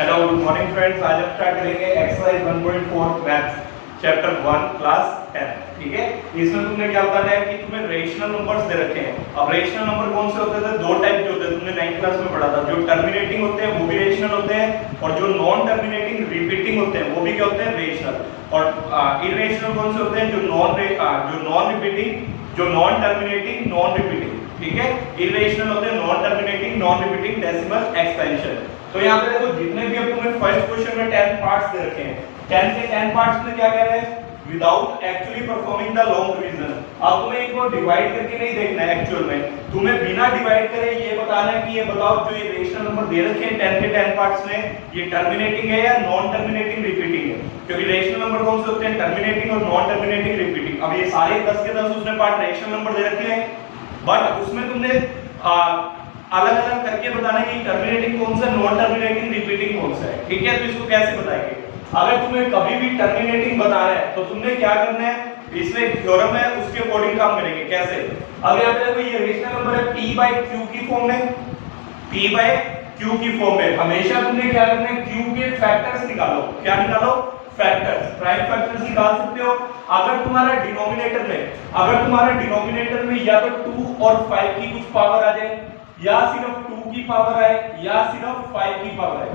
Hello good morning friends. आज हम start करेंगे एक्सरसाइज 1.4 मैथ्स चैप्टर 1 क्लास 10। ठीक है, इसमें तुमने क्या बताना है कि तुम्हें रेशनल नंबर्स दे रखे हैं। अब रेशनल नंबर कौन से होते थे? दो टाइप के होते हैं, तुमने 9th क्लास में पढ़ा था। जो टर्मिनेटिंग होते हैं वो भी रेशनल होते हैं, और जो नॉन टर्मिनेटिंग रिपीटिंग होते हैं वो भी क्या होते हैं? रेशनल। और इरेशनल कौन से होते हैं? जो नॉन रिपीटिंग, जो नॉन टर्मिनेटिंग, नॉन रिपीटिंग। ठीक है, इरेशनल होते हैं non terminating, non repeating, decimal, expansion. तो यहाँ पे देखो, जितने भी अब तुम्हें फर्स्ट क्वेश्चन में 10 पार्ट्स दे रखे हैं, 10 के 10 पार्ट्स में क्या कह रहे हैं? Without actually performing the long division. अब तुम्हें इनको डिवाइड करके नहीं देखना है, एक्चुअल में तुम्हें बिना डिवाइड करे ये बताना है कि ये बताओ जो ये रेशनल नंबर दे रखे हैं 10 के 10 पार्ट्स में, ये टर्मिनेटिंग है या नॉन टर्मिनेटिंग रिपीटिंग है? क्योंकि रेशनल नंबर कौन से होते हैं? टर्मिनेटिंग और नॉन टर्मिनेटिंग रिपीटिंग। अब ये सारे 10 के 10 उसने पार्ट रेशनल नंबर दे रखे हैं, बट उसमें तुमने अलग अलग करके बताना है कि टर्मिनेटिंग कौन सा, नॉन टर्मिनेटिंग, रिपीटिंग कौन सा है। ठीक है, तो इसको कैसे बताएंगे? अगर तुम्हें कभी भी टर्मिनेटिंग बताना है तो तुमने क्या करना है, इसमें थ्योरम है उसके अकॉर्डिंग काम करेंगे। कैसे? अब यहाँ पे देखो, ये रेशनल नंबर है p बाय q की फॉर्म में, p बाय q की फॉर्म में। हमेशा तुमने क्या करना है, q के फैक्टर्स निकालो। क्या निकालो? फैक्टर्स, प्राइम फैक्टर्स निकाल सकते हो। अगर तुम्हारा डिनोमिनेटर में या तो 2 और 5 की कुछ पावर आ जाए, या सिर्फ 2 की पावर आए, या सिर्फ 5 की पावर आए।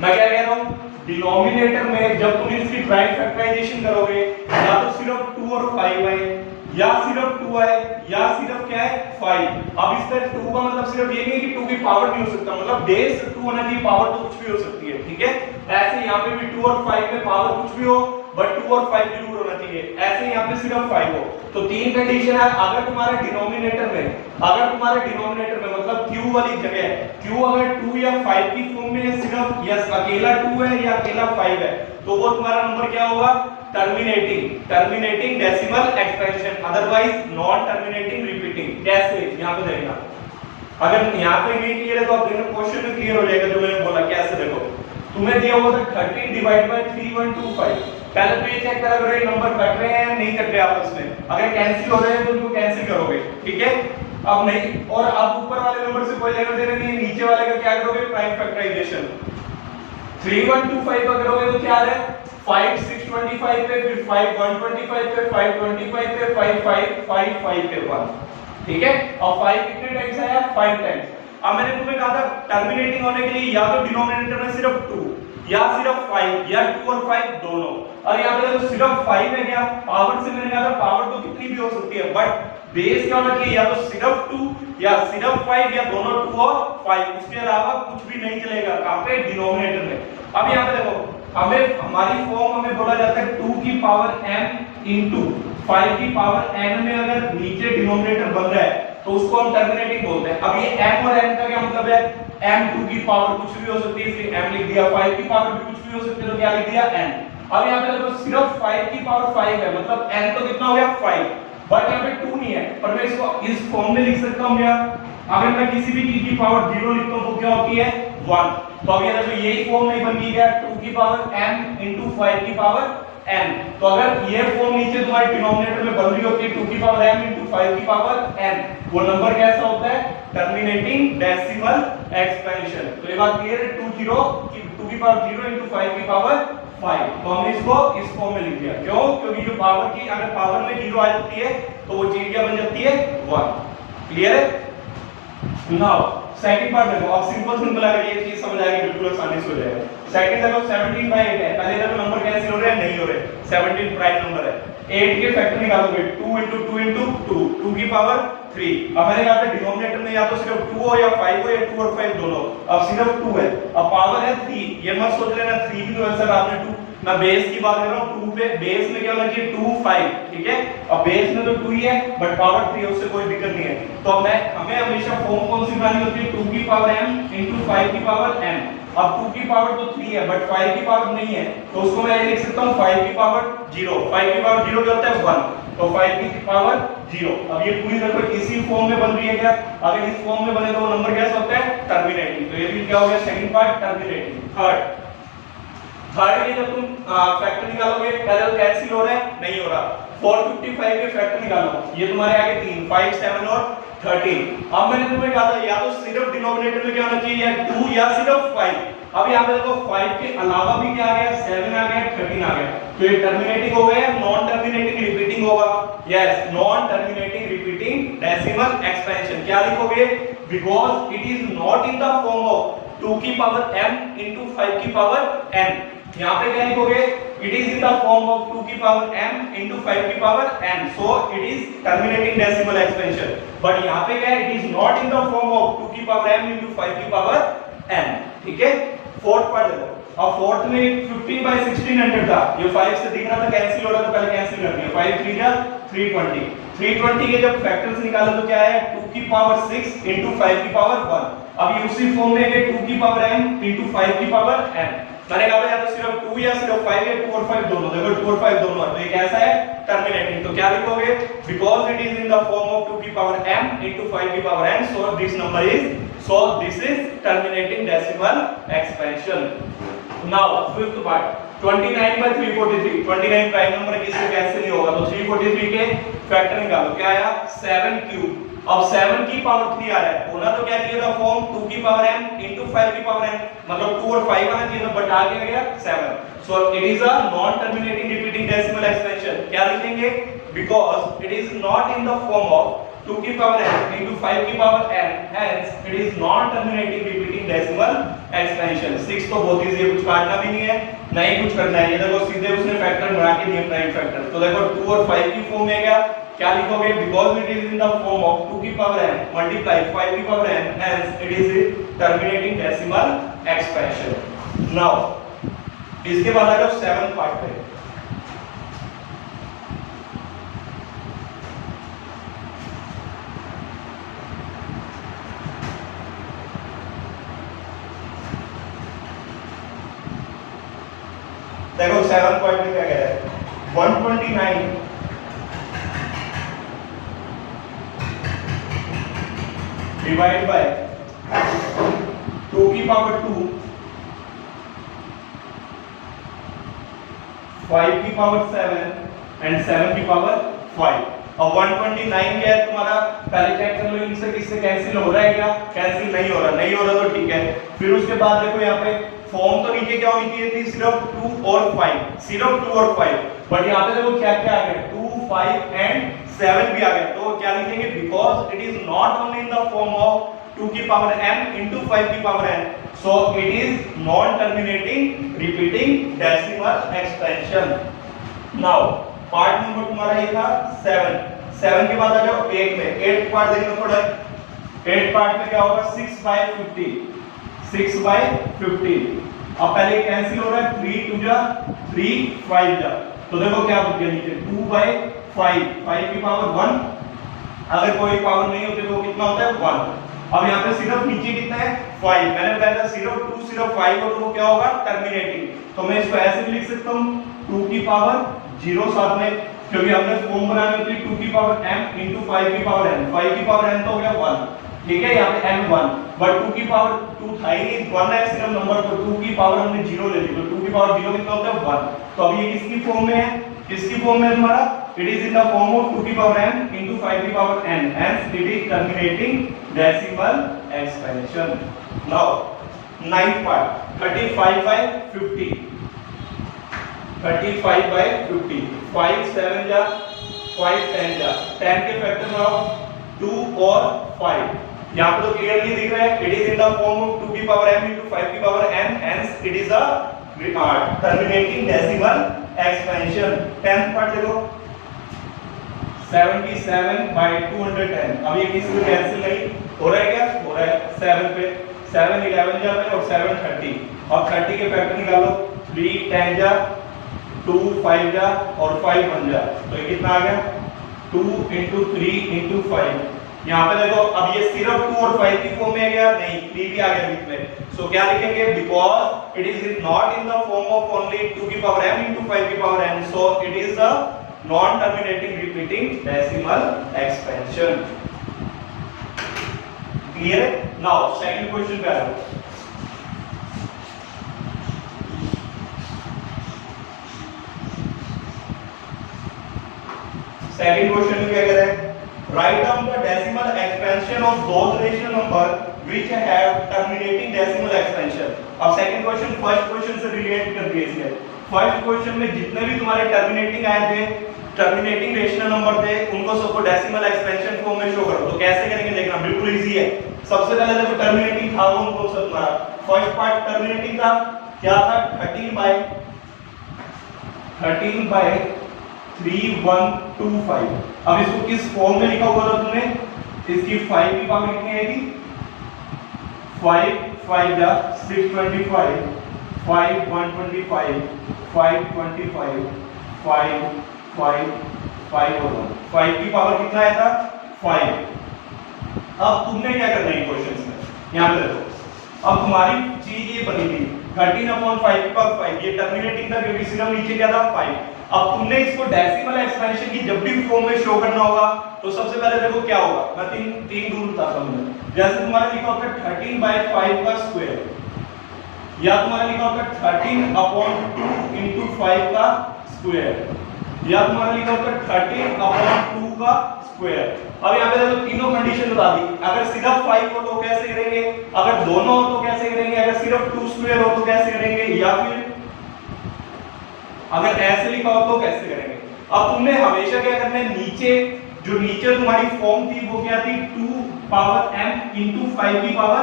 मैं क्या कह रहा हूं, डिनोमिनेटर में जब तुम इसकी प्राइम फैक्टराइजेशन करोगे, या तो सिर्फ 2 और 5 आए, या सिर्फ 2 आए, या सिर्फ क्या है 5। अब इस तरह 2 का मतलब सिर्फ ये नहीं है कि 2 की पावर नहीं हो सकता, मतलब बेस 2 होना चाहिए, पावर तो कुछ भी हो सकती है। ठीक है, ऐसे यहाँ पे भी 2 और 5 में पावर कुछ भी हो, बट 2 और 5 जरूर होना चाहिए। ऐसे यहाँ पे सिर्फ 5 हो। तो तीन कंडीशन है। अगर तुम्हारे डिनोमिनेटर में मतलब q वाली जगह q अगर 2 या 5 की फॉर्म में है, सिर्फ या अकेला 2 है या अकेला 5 है, तो वो तुम्हारा नंबर क्या होगा? Terminating decimal expansion, otherwise non terminating repeating. कैसे? यहाँ पे देखना, अगर यहाँ पे नहीं क्लियर है तो आप देखो क्वेश्चन में क्लियर हो जाएगा जो मैंने बोला। कैसे? देखो, तुम्हें दिया हुआ था 13 डिवाइड बाय 3125। पहले तो ये चेक करा करो ये नंबर कट रहे हैं नहीं कट रहे आपस में। अगर कैंसिल हो रहे हैं तो उनको कैंसिल करोगे। ठीक है, अब नहीं, और अब ऊपर वाले नंबर से कोई लेना देना नहीं है, नीचे वाले का क्या करोगे? Prime factorisation. 3125 का करोगे तो क्या आ रहा है? 5 625 पे, फिर 5 125 पे, 525 पे, 5 5 5 5 पे 1। ठीक है, और 5 कितने टाइम्स आया? 5 टाइम्स। अब मैंने तुम्हें कहा था टर्मिनेटिंग होने के लिए या तो डिनोमिनेटर में सिर्फ 2 या सिर्फ 5, या 2 और 5 दोनों। और यहाँ पे तो सिर्फ 5 है, क्या पावर से मैंने कहा था पावर तो कितनी भी हो सकती है, बट बेस क्या होना चाहिए? या तो सिर्फ 2 या सिर्फ 5, या दोनों 2 और 5, उसके अलावा कुछ भी नहीं चलेगा। कहां पे? डिनोमिनेटर में। अब यहाँ पे देखो, हमारी फॉर्म हमें बोला जाता है 2 की पावर m इंटू 5 की पावर n में अगर नीचे डिनोमिनेटर बन रहा है तो उसको हम टर्मिनेटिंग बोलते हैं। अब ये m और n का क्या मतलब है? m 2 की पावर कुछ भी हो सकती है, इसलिए m लिख दिया। 5 की पावर भी कुछ भी हो सकती है, तो क्या लिख दिया? n। अब यहाँ पे देखो, सिर्फ 5 की पावर 5 है, मतलब n तो कितना हो गया? 5, बट यहाँ पे 2 नहीं है, पर मैं इसको इस फॉर्म में लिख सकता हूँ क्या? अगर मैं किसी भी चीज की पावर 0 लिखता हूँ तो क्या होती है? 1। तो अब ये देखो, यही फॉर्म नहीं बन गया 2 की पावर m इंटू 5 की पावर n। तो अगर ये फॉर्म नीचे तुम्हारे डिनोमिनेटर में बन रही होती है 2 की पावर m इंटू 5 की पावर n, वो नंबर कैसा होता है? Terminating decimal expansion. तो ये बात क्लियर है? 2 की पावर 0 इंटू 5 की पावर 5। तो हमने इसको इस फॉर्म में लिख दिया। क्यों? क्योंकि जो पावर की, अगर पावर में 0 आ जाती है तो वो चीज क्या बन जाती है? 1। क्लियर है? नाउ सेकंड पार्ट देखो, अब सिंपल अगर ये चीज समझ आ गई बिल्कुल आसानी से हो जाएगा। सेकंड देखो, 17 बाय 8 है। पहले देखो नंबर कैंसिल हो रहे हैं? नहीं हो रहे। 17 प्राइम नंबर है। 8 के फैक्टर निकालोगे, 2 इंटू 2 इंटू 2, 2 की पावर 3। अब मैंने कहा था डिनोमिनेटर में या तो सिर्फ 2 हो या 5 हो, या 2 और 5 दोनों। अब सिर्फ 2 है, अब पावर है 3। ये मत सोच लेना 3 की तो आंसर आपने 2, मैं बेस की बात कर रहा हूं। 2 पे बेस में क्या होना चाहिए? 2 5। ठीक है, अब बेस में तो 2 ही है, बट पावर 3 है, उससे कोई दिक्कत नहीं है। तो हमें हमेशा फॉर्म कौन सी बनानी होती है? 2 की पावर m इंटू 5 की पावर n। अब 2 की पावर तो 3 है, बट 5 की पावर नहीं है, तो उसको मैं लिख सकता हूं 5 की पावर 0। 5 की पावर 0 क्या होता है? 1। तो 5 की पावर 0। अब ये पूरी तरह इसी फॉर्म में बन रही है क्या? अगर इस फॉर्म में बने तो वो नंबर कैसा होता है? टर्मिनेटिंग। तो ये भी क्या हो गया? Second part terminating. थर्ड ये जब तुम फैक्टर निकालोगे, पहले तो कैंसिल हो रहा है? नहीं हो रहा। 455 के फैक्टर निकालो, ये तुम्हारे आगे 3 5 7 और 13। अब मैंने तुम्हें कहा था या तो सिर्फ डिनोमिनेटर में क्या होना चाहिए, या 2 या सिर्फ 5। अब यहाँ पे देखो 5 के अलावा भी क्या आ गया, 7 आ गया, 13 आ गया। तो ये टर्मिनेटिंग हो गया, नॉन टर्मिनेटिंग रिपीटिंग होगा। Yes, non terminating repeating decimal expansion. क्या लिखोगे, because it is not in the form of 2 की पावर m into 5 की पावर n। यहाँ पे क्या लिखोगे, it is in the form of 2 की पावर m into 5 की power n, so it is terminating decimal expansion. But यहाँ पे क्या है, it is not in the form of 2 की पावर m into 5 की पावर n। ठीक है, फोर्थ पार्ट देखो। अब फोर्थ में 15/1600 था, ये 5 से दिख रहा था कैंसिल हो रहा था, पहले कैंसिल कर दिया। 5 3 जा 320, 320 के जब फैक्टर्स निकाले तो क्या है, 2 की पावर 6 into 5 की पावर 1। अब ये उसी फॉर्म में है 2 की पावर m into 5 की पावर n। मैंने कहा था या तो सिर्फ 2 या सिर्फ 5 है, 2 और 5 दोनों। देखो 2 और 5 दोनों है, तो ये कैसा है, टर्मिनेटिंग। तो क्या लिखोगे, because it is in the form of 2 की पावर m into 5 की power n, so this number is, so this is terminating decimal expansion. Now fifth part, 29/343। 29 prime number है, किससे कैंसिल नहीं होगा, तो 343 के फैक्टर निकालो। क्या आया, 7 क्यूब। अब 7 की पावर 3 आ रहा है, होना तो क्या चाहिए था फॉर्म, 2 की पावर m into 5 की पावर n, मतलब 2 और 5 आना चाहिए था, बट आ गया 7। So it is a non terminating repeating decimal expansion. क्या लिखेंगे, because it is not in the form of 2 की पावर m into 5 की power n, hence it is non terminating repeating decimal expansion। 6 तो बहुत easy है, कुछ काटना भी नहीं है, नहीं कुछ करना है। ये देखो सीधे उसने फैक्टर बना के दिए, प्राइम फैक्टर। तो देखो 2 और 5 की फॉर्म में क्या लिखोगे, because it is in the form of 2 की पावर n मल्टीप्लाई 5 की power n, hence it is terminating decimal expansion। Now इसके बाद आ जाओ 7th पार्ट पे। देखो 7 पॉइंट में क्या कह रहा है, 129 डिवाइड बाय 2 की पावर 2, 5 की पावर 7 एंड 7 की पावर 5। अब 129 क्या है तुम्हारा, पहले चेक कर लो इनसे किससे कैंसिल हो रहा है, क्या कैंसिल नहीं हो रहा, नहीं हो रहा तो ठीक है। फिर उसके बाद देखो यहाँ पे फॉर्म तो नीचे क्या होनी चाहिए थी, सिर्फ 2 और 5, सिर्फ 2 और 5, बट यहाँ पे देखो क्या क्या आ गया, 2 5 एंड 7 भी आ गया। तो क्या लिखेंगे, because it is not only in the form of 2 की पावर m into 5 की power n, so it is non terminating repeating decimal expansion। now part number तुम्हारा ये था 7 के बाद आ जाओ 8 में। 8 पार्ट देखो थोड़ा, 8 पार्ट में क्या होगा, 6/50, 6/50। अब पहले कैंसिल हो रहा है, 3 2 जा 3 5 जा, तो देखो क्या बच गया नीचे, 2/5, 5 की पावर 1। अगर कोई पावर नहीं होती तो कितना होता है, 1। अब यहाँ पे सिर्फ नीचे कितना है, 5। मैंने बताया था सिर्फ 2 सिर्फ 5 हो तो वो क्या होगा, टर्मिनेटिंग। तो मैं इसको ऐसे भी लिख सकता हूँ, 2 की पावर 0 साथ में, क्योंकि हमने फॉर्म बनानी होती है 2 की पावर m into 5 की पावर n। 5 की पावर n तो हो गया 1, ठीक है, यहाँ पे n 1, बट 2 की पावर 2 था ही नहीं, 1 है सिर्फ नंबर, तो 2 की पावर हमने 0 ले ली, तो 2 की पावर 0 कितना होता है, 1। तो अब ये किसकी फॉर्म में है, किसकी फॉर्म में है तुम्हारा, it is in the form of 2 की पावर m into 5 की power n, hence it is terminating decimal expansion। now 9th part, 35/50, 35/50, 5 7 जा 5 10 जा, 10 के फैक्टर बनाओ 2 और 5। यहाँ पे तो क्लियरली दिख रहा है, it is in the form of 2 की पावर m into 5 की power n, hence it is a terminating decimal expansion। 10th part देखो 77/210। अब ये किसी में कैंसिल नहीं हो रहा है, क्या हो रहा है, 7 पे 7 11 जा पे और 7 30। अब 30 के फैक्टर निकालो, 3 10 जा 2 5 जा और 5 1 जा, तो ये कितना आ गया, 2 into 3 into 5। यहाँ पे देखो अब ये सिर्फ 2 और 5 की फॉर्म में है क्या, नहीं, 3 भी आ गया बीच में। सो क्या लिखेंगे, because it is not in the form of only 2 की पावर m into 5 की power n, so it is a non terminating repeating decimal expansion। clear? now second question पे आ जाओ। second question में क्या कह रहा है, write down the decimal expansion expansion of those rational number which have terminating decimal expansion. अब second question first question से relate कर दिया इसने। फर्स्ट क्वेश्चन में जितने भी तुम्हारे टर्मिनेटिंग आए थे, टर्मिनेटिंग रेशनल नंबर थे, उनको सबको डेसिमल एक्सपेंशन फॉर्म में शो करो। तो कैसे करेंगे देखना, बिल्कुल इजी है। सबसे पहले देखो टर्मिनेटिंग था वो कौन सा तुम्हारा, फर्स्ट पार्ट टर्मिनेटिंग था, क्या था 13 बाय 3125। अब इसको किस फॉर्म में लिखा हुआ था तुमने, इसकी 5 की पावर कितनी आएगी, 5 5 जा 625, 5 125, 5 25, 5 5 5 और 1, 5 की पावर कितना आया था 5। अब तुमने क्या करना है क्वेश्चन में, यहां पे देखो, अब तुम्हारी चीज ये बनी थी 13/5 की पावर 5, ये टर्मिनेटिंग था क्योंकि सिर्फ नीचे क्या था 5। अब तुमने इसको डेसिमल एक्सपेंशन की जब भी फॉर्म में शो करना होगा तो सबसे पहले देखो क्या होगा, मैं तीन रूल बताता हूं। जैसे तुम्हारा लिखा होता है 13/5 का स्क्वायर, या तुम्हारा लिखा होता है 13/2 into 5 का स्क्वायर, या तुम्हारा लिखा होता है 13/2 का स्क्वायर। अब यहाँ पे देखो तीनों कंडीशन बता दी। अगर सिर्फ 5 हो तो कैसे करेंगे, अगर दोनों हो तो कैसे करेंगे, अगर सिर्फ 2 स्क्वायर हो तो कैसे करेंगे, या फिर अगर ऐसे लिखा हो तो कैसे करेंगे। अब तुमने हमेशा क्या करना है, नीचे जो नीचे तुम्हारी फॉर्म थी वो क्या थी 2 पावर m into 5 की पावर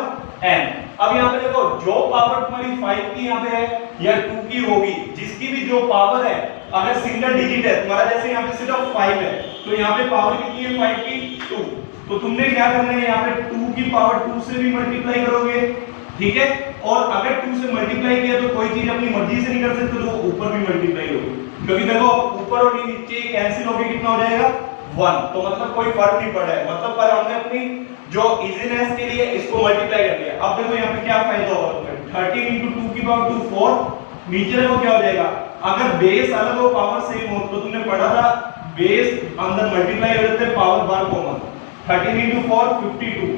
n। अब यहाँ पे देखो जो पावर तुम्हारी 5 की यहाँ पे है या 2 की होगी, जिसकी भी जो पावर है अगर सिंगल डिजिट है तुम्हारा, जैसे यहाँ पे सिर्फ 5 है तो यहाँ पे पावर कितनी है 5 की 2, तो तुमने क्या करना है यहाँ पे 2 की पावर 2 से भी मल्टीप्लाई करोगे, ठीक है। और अगर 2 से मल्टीप्लाई किया तो कोई चीज अपनी मर्जी से नहीं कर सकते, तो ऊपर भी मल्टीप्लाई होगी, क्योंकि देखो ऊपर और नीचे कैंसिल होके कितना हो जाएगा 1, तो मतलब कोई फर्क नहीं पड़ रहा है, मतलब पर हमने अपनी जो इजीनेस के लिए इसको मल्टीप्लाई कर दिया। अब देखो यहाँ पे क्या फायदा होगा तुम्हें, 13 into 2 की पावर 2 4, नीचे देखो क्या हो जाएगा, अगर बेस अलग हो पावर सेम हो तो तुमने पढ़ा था बेस अंदर मल्टीप्लाई हो जाते हैं पावर बार कॉमन, 13 into 4 52,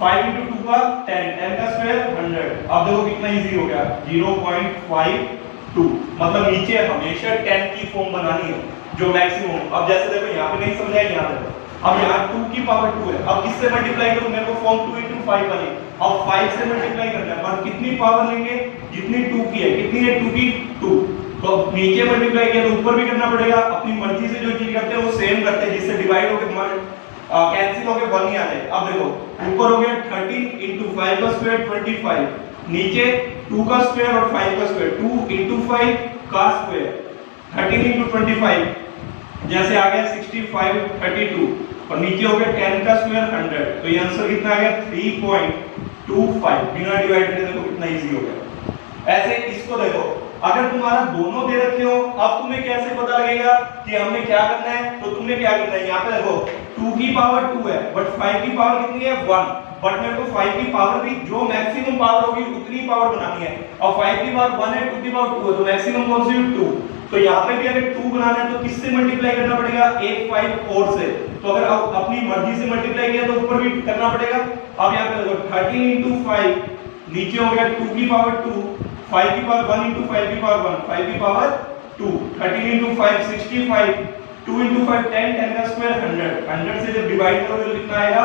5 into 2 का 10, 10 का स्क्वायर 100। अब देखो कितना इजी हो गया 0.52, मतलब नीचे हमेशा 10 की फॉर्म बनानी है जो मैक्सिमम। अब जैसे देखो यहाँ पे नहीं समझाया, यहाँ देखो अब यहाँ 2 की पावर 2 है, अब किससे मल्टीप्लाई करूं, मेरे को फॉर्म 2 into 5 बनी, अब 5 से मल्टीप्लाई करना है, और कितनी पावर लेंगे जितनी 2 की है, कितनी है 2 की 2, तो नीचे मल्टीप्लाई किया तो ऊपर भी करना पड़ेगा। अपनी मर्जी से जो चीज करते हैं वो सेम करते हैं, जिससे डिवाइड होकर कैंसिल होकर 1 ही आ जाए। अब देखो ऊपर हो गया 13 into 5 का स्क्वायर 25, नीचे 2 का स्क्वायर और 5 का स्क्वायर 2 into 5 का स्क्वायर, 13 into 25 जैसे आ गया 65 32, और नीचे हो गया 10 का स्क्वायर 100, तो ये आंसर कितना आ गया 3.25, बिना डिवाइड करे देखो कितना इजी हो गया। ऐसे इसको देखो, अगर तुम्हारा दोनों दे रखे हो, अब तुम्हें कैसे पता लगेगा कि हमने क्या करना है, तो तुमने क्या करना है, यहाँ पे देखो 2 की पावर 2 है बट 5 की पावर कितनी है 1, बट मेरे को 5 की पावर भी जो मैक्सिमम पावर होगी उतनी पावर बनानी है, और 5 की पावर 1 है 2 की पावर 2 है, तो मैक्सिमम कौन सी 2, तो यहाँ पे भी अगर 2 बनाना है तो किससे मल्टीप्लाई करना पड़ेगा, 1 5 और से, तो अगर अपनी मर्जी से मल्टीप्लाई किया तो ऊपर भी करना पड़ेगा। अब यहाँ पे देखो 13 into 5, नीचे हो गया 2 की पावर 2, 5 की पावर 1 into 5 की पावर 1, 5 की पावर 2, 13 into 5 65, 2 into 5 10, 10 का स्क्वायर 100, 100 से जब डिवाइड करोगे तो कितना आएगा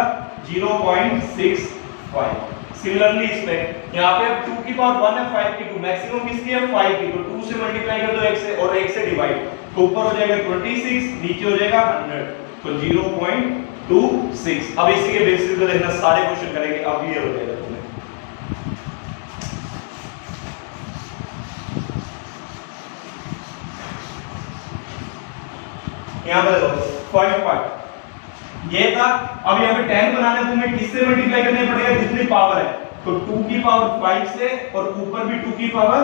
0.65। सिमिलरली इसमें यहाँ पे 2 की पावर 1 है 5 की 2, मैक्सिमम किसकी है 5 की, तो 2 से मल्टीप्लाई कर दो 1 से और 1 से डिवाइड, तो ऊपर हो जाएगा 26, नीचे हो जाएगा 100, तो 0.26। अब इसी के बेसिस पे देखना सारे क्वेश्चन करेंगे, अब ये हो जाएगा तुम्हें। यहाँ पे देखो फर्स्ट पार्ट ये था। अब यहाँ पे 10 बनाने तुम्हें किससे मल्टीप्लाई करने पड़ेगा, जितनी पावर है, तो 2 की पावर 5 से और ऊपर भी 2 की पावर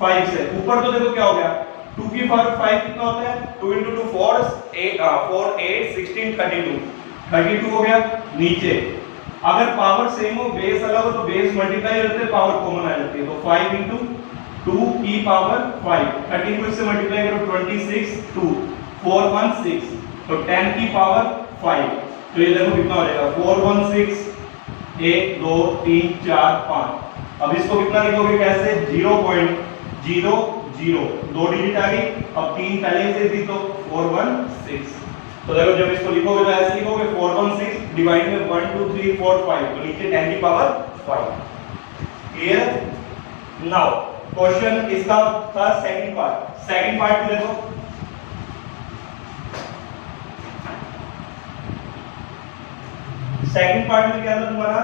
5 से। ऊपर तो देखो क्या हो गया 2 की पावर 5 कितना होता है 2 into 2 4 8 16 32 हो गया। नीचे अगर पावर सेम हो बेस अलग हो तो बेस मल्टीप्लाई करते हैं पावर कॉमन आ जाती है, तो 5 into 2 की पावर 5, 13 को इससे मल्टीप्लाई करो 26 2 4 1 6, तो 10 की पावर 5, तो ये देखो कितना हो जाएगा 4 1 6 1 2 3 4 5। अब इसको कितना लिखोगे कैसे 0.00 दो डिजिट आ गई, अब 3 पहले से थी तो 4 1 6। तो देखो जब इसको लिखोगे तो ऐसे लिखोगे 416 डिवाइड में 1 2 3 4 5, तो नीचे 10 की पावर 5। क्लियर? नाउ क्वेश्चन इसका था सेकंड पार्ट भी देखो। सेकंड पार्ट में क्या था तुम्हारा,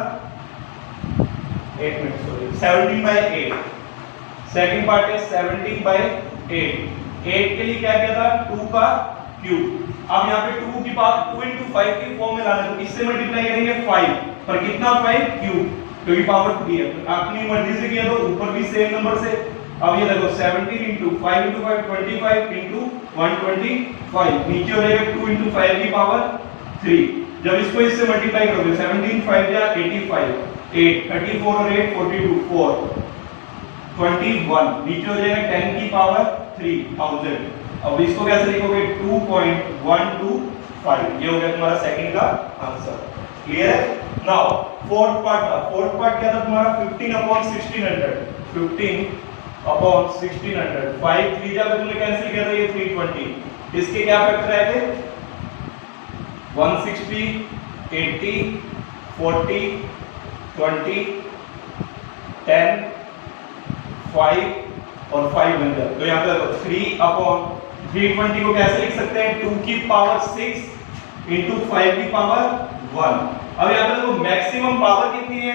8 मिनट सॉरी 17/8। सेकंड पार्ट है 17/8। 8 के लिए क्या किया था, 2 का क्यूब। अब यहाँ पे 2 की पावर 2 into 5 की फॉर्म में लाना है, तो इससे मल्टीप्लाई करेंगे 5 पर कितना 5 क्यूब, तो ये पावर 3 है। तो अपनी मर्जी से किया तो ऊपर भी सेम नंबर से। अब ये देखो 17 into 5 into 5 25 into 125, नीचे हो जाएगा 2 into 5 की पावर 3। जब इसको इससे मल्टीप्लाई करोगे 17 5 या 85, 8 34 और 8 42 4 21, नीचे हो जाएगा 10 की पावर 3000। अब इसको कैसे लिखोगे, 2.125। ये हो गया तुम्हारा सेकंड का आंसर। क्लियर है? नाउ फोर्थ पार्ट क्या था तुम्हारा, 15/1600। 15/1600 5 3 जब तुमने कैंसिल किया था ये 320। इसके क्या फैक्टर आए थे, 160 80 40 20 10 5 और 5 बन जाए। तो यहाँ पे 3/320 को कैसे लिख सकते हैं, 2 की पावर 6 into 5 की पावर 1। अब यहाँ पे देखो मैक्सिमम पावर कितनी है,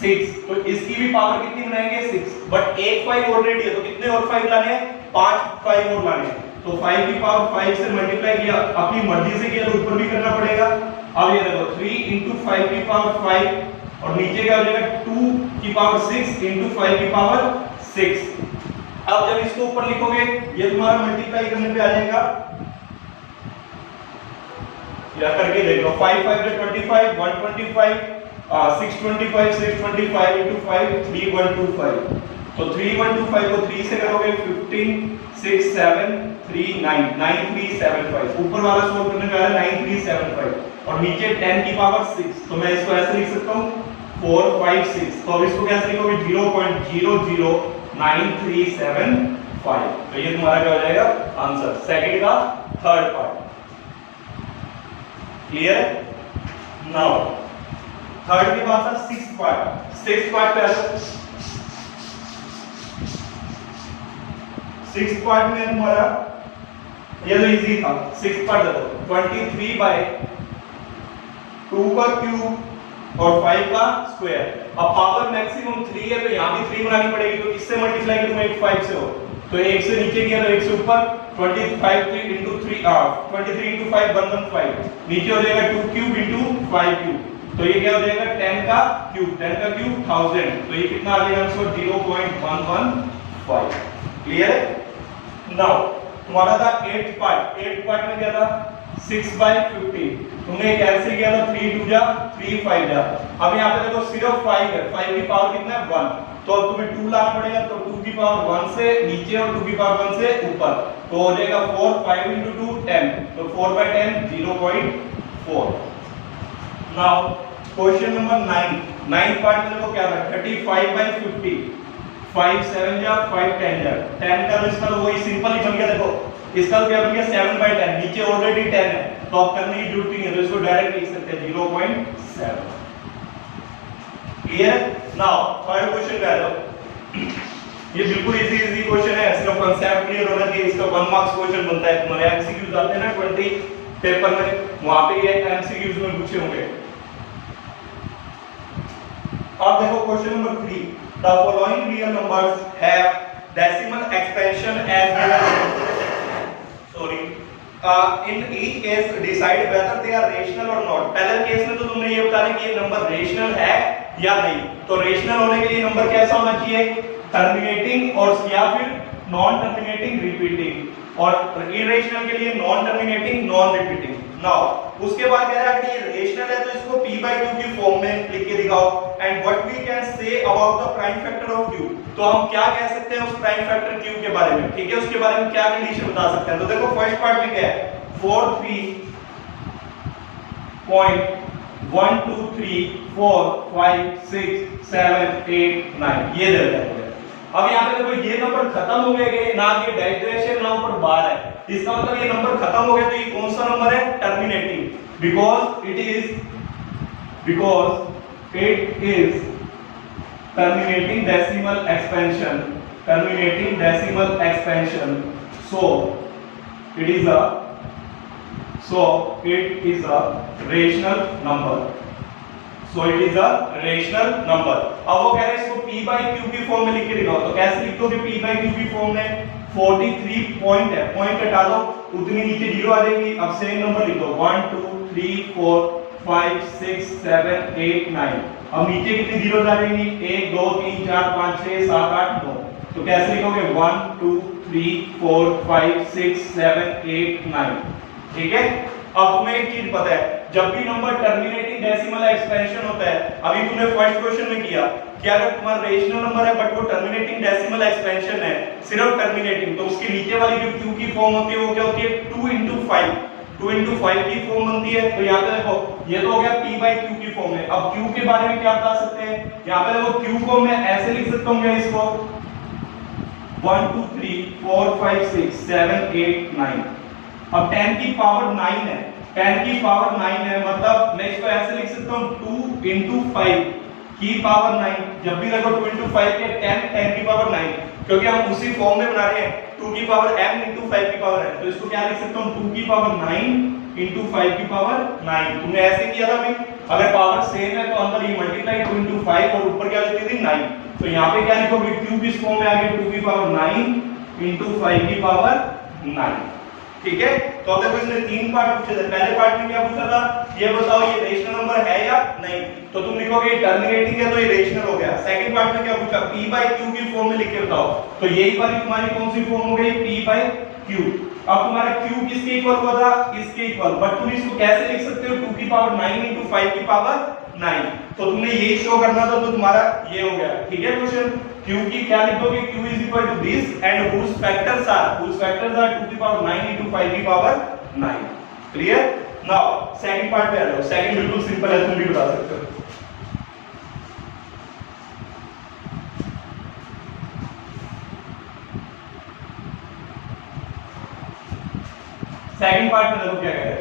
6, तो इसकी भी पावर कितनी बनाएंगे, 6, बट एक 5 ऑलरेडी है, तो कितने और 5 लाने हैं, 5 5 और लाने हैं। तो 5 की पावर 5 से मल्टीप्लाई किया, अपनी मर्जी से किया तो ऊपर भी करना पड़ेगा। अब ये देखो 3 into 5 की पावर 5 और नीचे क्या हो जाएगा 2 की पावर 6 into 5 की पावर 6। अब जब इसको ऊपर लिखोगे ये तुम्हारा मल्टीप्लाई करने पे आ जाएगा, या करके देख लो, 5 5 25 125 625 625 into 5 3125। तो 3125 को 3 से करोगे 15 6 7 3 9 9375। ऊपर वाला सोल्व करने पे आ रहा है 9375 और नीचे 10 की पावर 6। तो मैं इसको ऐसे लिख सकता हूं 456। तो अब इसको कैसे लिखोगे, 0.00937 तो ये तुम्हारा क्या हो जाएगा आंसर, सेकंड का third part. Clear? Now third के बाद था सिक्स्थ पार्ट। सिक्स्थ पार्ट पे आता, सिक्स्थ पार्ट में तुम्हारा ये तो इजी था। सिक्स्थ पार्ट देखो 23/2 का क्यूब और 5 का स्क्वायर। अब पावर मैक्सिमम 3 है तो यहां भी 3 बनानी पड़ेगी, तो इससे मल्टीप्लाई करूंगा 5 से हो तो 1 से नीचे किया तो 1 से ऊपर 25 3 into 3 23 into 5 115 नीचे हो जाएगा 2 क्यूब into 5 क्यूब, तो ये क्या हो जाएगा 10 का क्यूब 1000, तो ये कितना आ जाएगा आंसर 0.115। क्लियर है? नाउ तुम्हारा था 8th पार्ट। 8th पार्ट में क्या था 6/15 तुमने कैंसिल किया था 3 2 जा 3 5 जा। अब यहाँ पे देखो सिर्फ 5 है, 5 की पावर कितना है 1, तो अब तुम्हें 2 लाना पड़ेगा, तो 2 की पावर 1 से नीचे और 2 की पावर 1 से ऊपर, तो हो जाएगा 4 5 into 2 10, तो 4/10 0.4। Now question number 9। 9th part में देखो क्या था 35/50 5 7 जा 5 10 जा 10 का, तो इसका तो वही सिंपल ही बन गया। देखो इसका तो क्या बन गया 7/10, नीचे ऑलरेडी 10 है तो अब करने की जरूरत नहीं है, तो इसको डायरेक्ट लिख सकते हैं 0.7। क्लियर? नाउ थर्ड क्वेश्चन पे आ जाओ। ये बिल्कुल इजी क्वेश्चन है, इसका कांसेप्ट क्लियर होना चाहिए। इसका 1 मार्क्स क्वेश्चन बनता है, तुम्हारे एमसीक्यूज आते हैं ना 20 पेपर में, वहां पे ये एमसीक्यूज में पूछे होंगे। अब देखो question number 3, the following real numbers have decimal expansion as in each case decide whether they are rational or not। पहले केस में तो तुमने ये बताना कि ये नंबर रेशनल है या नहीं, तो रेशनल होने के लिए नंबर कैसा होना चाहिए, टर्मिनेटिंग और या फिर नॉन टर्मिनेटिंग रिपीटिंग, और इरेशनल के लिए non terminating non repeating. Now उसके बाद कह रहा है कि ये रेशनल है तो इसको p/q की फॉर्म में लिख के दिखाओ। And what we can say about the prime factor of q, तो हम क्या कह सकते हैं उस प्राइम फैक्टर q के बारे में, ठीक है, उसके बारे में क्या कंडीशन बता सकते हैं। तो देखो फर्स्ट पार्ट में क्या है 4 3 1 2 3 4 5 6 7 8 9 ये दे रहा है। अब यहाँ पे देखो ये नंबर खत्म हो गए, ना ये डैश डैश है ना ऊपर बार है, इसका मतलब ये नंबर खत्म हो गया, तो ये कौन सा नंबर है? Terminating, because it is terminating decimal expansion, so it is a rational number, अब वो कह रहे हैं इसको p by q की फॉर्म में लिख के दिखाओ, तो कैसे लिख दोगे p by q की फॉर्म में? 43 पॉइंट है, पॉइंट हटा दो, उतनी नीचे जीरो आ जाएगी। अब सेम नंबर लिख दो 1 2 3 4 5 6 7 8 9, अब नीचे कितनी जीरो आ जाएंगी? 1 2 3 4 5 6 7 8 9, तो कैसे लिखोगे? 1 2 3 4 5 6 7 8 9, ठीक है। अब तुम्हें एक चीज पता है, जब भी नंबर टर्मिनेटिंग डेसिमल एक्सपेंशन होता है, अभी तुमने फर्स्ट क्वेश्चन में किया कि अगर तुम्हारा रेशनल नंबर है बट वो टर्मिनेटिंग डेसिमल एक्सपेंशन है, सिर्फ टर्मिनेटिंग, तो उसके नीचे वाली जो q की फॉर्म होती है वो क्या होती है? 2 into 5 की फॉर्म बनती है। तो यहाँ पे देखो ये तो हो गया p by q की फॉर्म में। अब q के बारे में क्या बता सकते हैं? यहाँ पे देखो q को मैं ऐसे लिख सकता हूँ, इसको 1 2 3 4 5 6 7 8 9, अब 10 की पावर 9 है, 10 की पावर 9 है, मतलब मैं इसको ऐसे लिख सकता हूँ 2 into 5 की पावर 9, जब भी देखो 2 into 5 के 10 की पावर 9, क्योंकि हम उसी फॉर्म में बना रहे हैं, 2 की पावर m into 5 की पावर है, तो इसको क्या लिख सकता हूँ? 2 की पावर 9 into 5 की पावर 9। तुमने ऐसे किया था भाई, अगर पावर सेम है तो अंदर ये मल्टीप्लाई 2 into 5 और ऊपर क्या लिखती थी? 9, तो यहाँ पे क्या लिखोगे? q किस फॉर्म में आ गया? 2 की पावर 9 into 5 की पावर 9, ठीक है। तो अब देखो इसने तीन पार्ट पूछे थे, पहले पार्ट में क्या पूछा था? ये बताओ ये रेशनल नंबर है या नहीं, तो तुम लिखोगे टर्मिनेटिंग है तो ये रेशनल हो गया। सेकंड पार्ट में क्या पूछा? p by q की फॉर्म में लिख के बताओ, तो यही वाली तुम्हारी कौन सी फॉर्म हो गई? p by q। अब तुम्हारा q किसके इक्वल हुआ था? इसके इक्वल, बट तुम इसको कैसे लिख सकते हो? 2 की पावर 9 into 5 की पावर 9, तो तुमने यही शो करना था, तो तुम्हारा ये हो गया, ठीक है। क्वेश्चन q की क्या लिखोगे? q is equal to this and whose factors are 2 to the power 9 into 5 की power 9, clear. Now second part पे आ जाओ, सेकंड बिल्कुल सिंपल है, तुम भी बता सकते हो। सेकंड पार्ट में देखो क्या कह रहे हैं?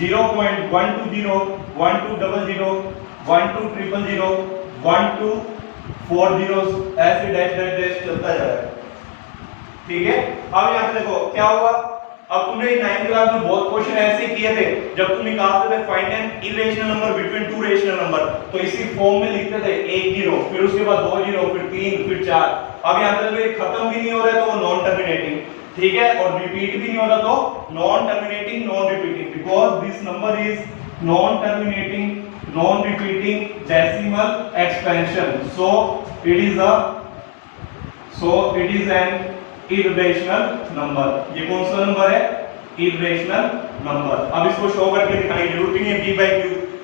0.120 1200 1200 1240 ऐसे डैश डैश डैश चलता जा रहा है, ठीक है। अब यहाँ पे देखो क्या हुआ, अब तुमने 9th क्लास में बहुत क्वेश्चन ऐसे किए थे, जब तुम निकालते थे find an irrational number between two rational number, तो इसी फॉर्म में लिखते थे 1 0, फिर उसके बाद 2 0, फिर 3, फिर 4। अब यहाँ पे देखो खत्म भी नहीं हो रहा है तो वो नॉन टर्मिनेटिंग, ठीक है, और रिपीट भी नहीं हो रहा तो non terminating non repeating, because this number is non terminating non repeating decimal expansion, so it is an irrational number. ये कौन सा नंबर है? Irrational number. अब इसको शो करके दिखाने की जरूरत नहीं है p by q,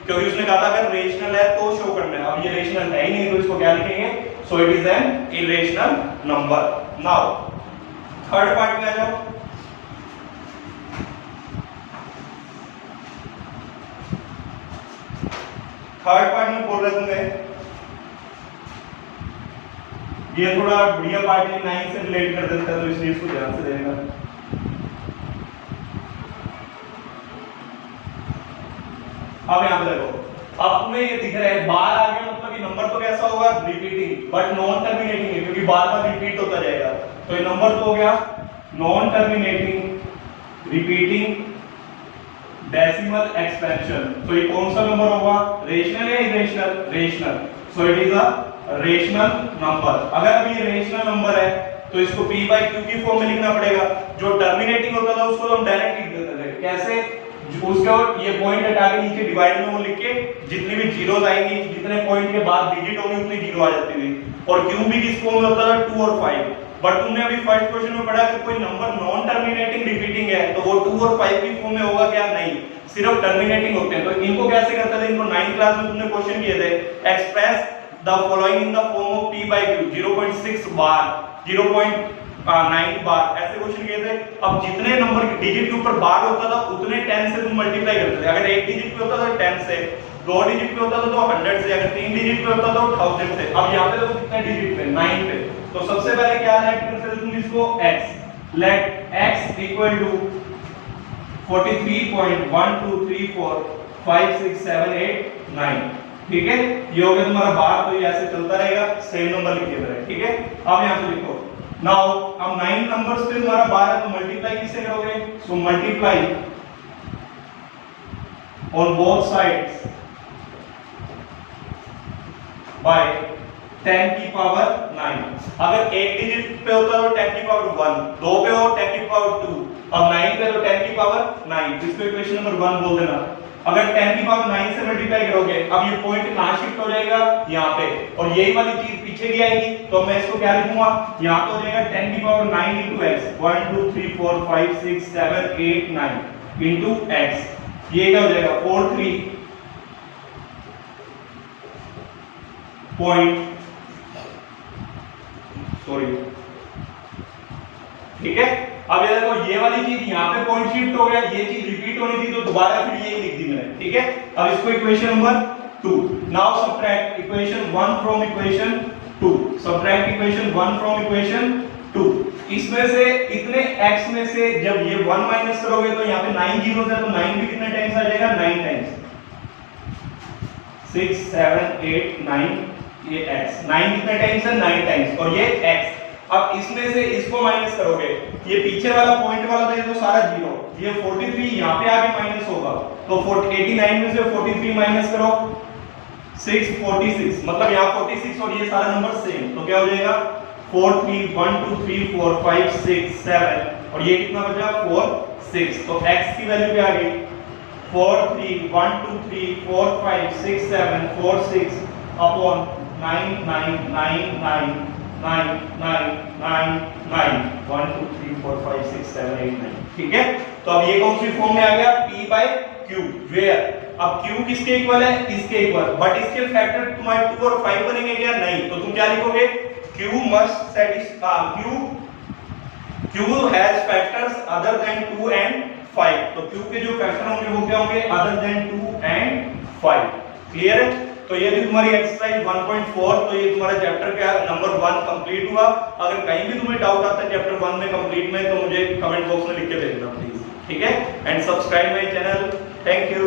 क्योंकि उसने कहा था अगर रेशनल है तो शो करना है, अब ये रेशनल है ही नहीं तो इसको क्या लिखेंगे? So it is an irrational number. Now third part में आ जाओ। थर्ड पार्ट में बोल रहे थे ये थोड़ा बढ़िया पार्ट है, 9 से रिलेट कर देता है, तो इसलिए इसको ध्यान से देखना। अब यहाँ पे देखो, अब तुम्हें ये दिख रहा है बार आ गया, मतलब ये नंबर तो कैसा होगा? रिपीटिंग, बट नॉन टर्मिनेटिंग है, क्योंकि बार बार रिपीट होता जाएगा, तो ये नंबर तो हो गया non terminating repeating decimal expansion. तो ये कौन सा नंबर होगा? रेशनल या irrational? Rational, so it is a rational number. अगर अब ये रेशनल नंबर है तो इसको p by q की फॉर्म में लिखना पड़ेगा। जो टर्मिनेटिंग होता था उसको हम डायरेक्ट लिख देते थे, कैसे? उसका ये पॉइंट हटा के नीचे डिवाइड में वो लिख के जितनी भी जीरोस आएंगी, जितने पॉइंट के बाद डिजिट होंगे उतनी जीरो आ जाती थी। और q भी किस फॉर्म में होता था? 2 और 5। बट तुमने अभी फर्स्ट क्वेश्चन में पढ़ा कि कोई नंबर नॉन टर्मिनेटिंग रिपीटिंग है तो वो 2 और 5 की फॉर्म में होगा क्या? नहीं, सिर्फ टर्मिनेटिंग होते हैं। तो इनको कैसे करते थे? इनको 9th क्लास में तुमने क्वेश्चन किए थे, express the following in the form of p by q 0.6 बार 0.9 बार, ऐसे क्वेश्चन किए थे। अब जितने नंबर के डिजिट के ऊपर बार होता था उतने 10 से तुम मल्टीप्लाई करते थे। अगर एक डिजिट पे होता था 10 से, 2 डिजिट पे होता था तो 100 से, अगर 3 डिजिट पे होता था तो 1000 से। अब यहाँ पे तो कितने डिजिट पे? 9 पे, तो सबसे पहले क्या लेट कर सकते तुम इसको x, let x equal to 43.1234 5 6 7 8 9, ठीक है। ये हो गया तुम्हारा बार, तो ये ऐसे चलता रहेगा, सेम नंबर लिखे हुए, ठीक है। अब यहां से लिखो नाउ, अब 9 नंबर्स पे तुम्हारा बार है तो मल्टीप्लाई किससे करोगे, so multiply on both sides by 10 की पावर 9। अगर एक डिजिट पे होता तो 10 की पावर 1, दो पे हो 10 की पावर 2, अब 9 पे तो 10 की पावर 9, इसको इक्वेशन नंबर 1 बोल देना। अगर 10 की पावर 9 से मल्टीप्लाई करोगे, अब ये पॉइंट कहां शिफ्ट हो जाएगा, यहां पे, और यही वाली चीज पीछे भी आएगी, तो मैं इसको क्या लिखूंगा, यहां पे हो जाएगा 10 की power 9 into x, 1 2 3 4 5 6 7 8 9 into x, ये क्या हो जाएगा 43 पॉइंट, सॉरी, ठीक है। अब ये देखो ये वाली चीज यहाँ पे पॉइंट शिफ्ट हो गया, ये चीज रिपीट होनी थी तो दोबारा फिर ये लिख दी मैंने, ठीक है। अब इसको equation number 2, now subtract equation 1 from equation 2, subtract equation 1 from equation 2। इसमें से इतने x में से जब ये 1 माइनस करोगे तो यहाँ पे 9 जीरोस है, तो 9 भी कितने टाइम्स आ जाएगा, 9 टाइम्स, 6 7 8 9, ये x 9 कितने टाइम्स है, 9 टाइम्स, और ये x। अब इसमें से इसको माइनस करोगे, ये पीछे वाला पॉइंट वाला था ये तो सारा जीरो, ये 43 यहाँ पे आके माइनस होगा, तो 89 में से 43 माइनस करो 6 46, मतलब यहाँ 46 और ये सारा नंबर सेम, तो क्या हो जाएगा 4 3 1 2 3 4 5 6 7, और ये कितना बचा 4 6, तो x की वैल्यू क्या आ गई 4 3 1 2 3 4 5 6 7 4 6 अपॉन 9 9 9 9 9 9 9 9 1 2 3 4 5 6 7 8 9, ठीक है। तो अब ये कौन सी फॉर्म में आ गया, p by q, वेयर अब q किसके इक्वल है, इसके इक्वल, बट इसके फैक्टर तुम्हारे 2 और 5 बनेंगे क्या, नहीं, तो तुम क्या लिखोगे, q must satisfy q has factors other than 2 and 5, तो q के जो फैक्टर होंगे वो क्या होंगे, other than 2 and 5, क्लियर है। तो ये भी तुम्हारी एक्सरसाइज 1.4, तो ये तुम्हारा चैप्टर क्या नंबर 1 कंप्लीट हुआ। अगर कहीं भी तुम्हें डाउट आता है चैप्टर 1 में कंप्लीट में, तो मुझे कमेंट बॉक्स में लिख के भेजना प्लीज, ठीक है। And subscribe my channel, thank you.